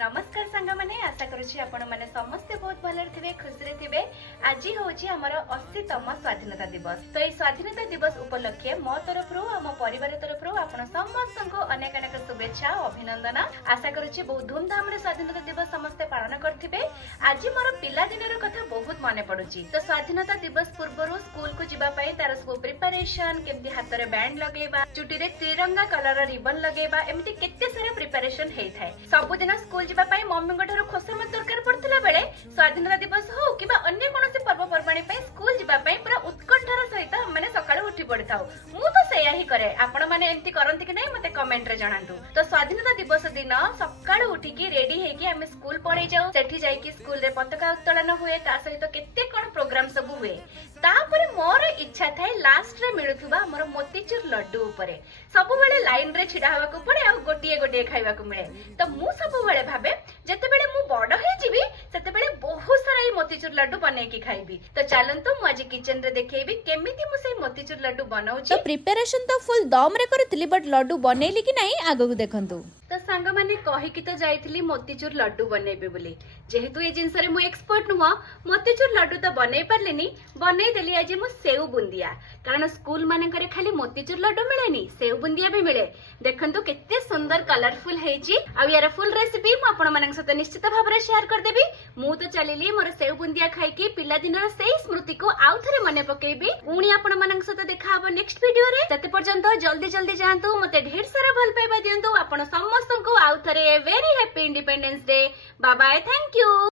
नमस्कार सांग मैंने आशा करुच्ची आपण मैंने समस्ते बहुत भल थे खुशी थे। आज हूँ आमर 80तम स्वाधीनता दिवस। तो ये स्वाधीनता दिवस उपलक्षे मो तरफ मो परिवार तरफ आपण समस्त को अनेक अनेक शुभेच्छा अभिनंदन। आशा करुच्ची बहुत धूमधाम रे स्वाधीनता दिवस समस्ते पालन करथिबे। आज मोर पिला दिनर कथा बहुत मन पड़ुची। तो स्वाधीनता दिवस पूर्व स्कूल को जीवा पई तार सब प्रिपरेशन केमती हाथ रे बैंड लगेबा, चुटी रे तिरंगा कलर रिबन लगेबा, एमती केते सारा प्रिपरेशन हेई थाए। सबुदिन स्कूल जीवा पई मम्मी ठारू खोसमत दरकार पड़थिला बेले स्वाधीनता दिवस हो कि अन्य कोनोसी पर्वपर्वाणी पे स्कूल जीवा पई पूरा उत्कंठार सहित माने सकाळु उठी पड़िथाउ। मु तो सेया ही करे, आपण माने एमती करंती कि नै मते कमेंट रे जणांतु। तो स्वाधीनता दिवस दिन सकाळु उठी कि रेडी हे कि हम स्कूल पळै जाऊ, सेठी जाई कि स्कूल रे पताका उत्तोलन हुए, ता सहित केते कोन प्रोग्राम सब हुए। तापरे मोर इच्छा थाए लास्ट रे मिलुथुबा मोर मोतीचूर लड्डू उपरे सब बेले लाइन रे छिडा हवा को पड़े आ गोटिए गोटिए खाइबा को मिले। तो मु सब बेले भाबे जते बेले मु बड़ हे जिबी सेते बेले बहुत सारा ई मोतीचूर लड्डू बनै की खाइबी। तो चलंतु मु आज किचन रे देखैबी केमिति मु से मोतीचूर लड्डू बनाउची। तो प्रिपरेशन तो फुल दम रे करथिली बट लड्डू बनेली कि नाही आगो को देखंतु। तो सांग माने कहि कि तो जाइथिली मोतीचूर लड्डू बनेबे बोली। जेहेतु ए जिंस रे मु एक्सपर्ट नुवा मोतीचूर लड्डू तो बनै परलेनी, बनै देली आज मु सेव बुंदिया। कारण स्कूल माने करे खाली मोतीचूर लड्डू मिलेनी, सेव बुंदिया भी मिले। देखंतु केते सुंदर कलरफुल हेची। आ यार फुल रेसिपी मु आपण मानक सते निश्चित भाबरे शेयर कर देबी। मु तो चलिली मोर सेव बुंदिया खाइ कि पिला दिनर सेही स्मृति को आउ थरे मने पकेबी। पुणी आपण मानक सते देखा हबो नेक्स्ट वीडियो रे। तते पर्यंत जल्दी जल्दी जांतु, मते ढेर सारा भल पाइबा दियंतु। आपण समस्त को आउ थरे very happy Independence Day. Bye bye, thank you.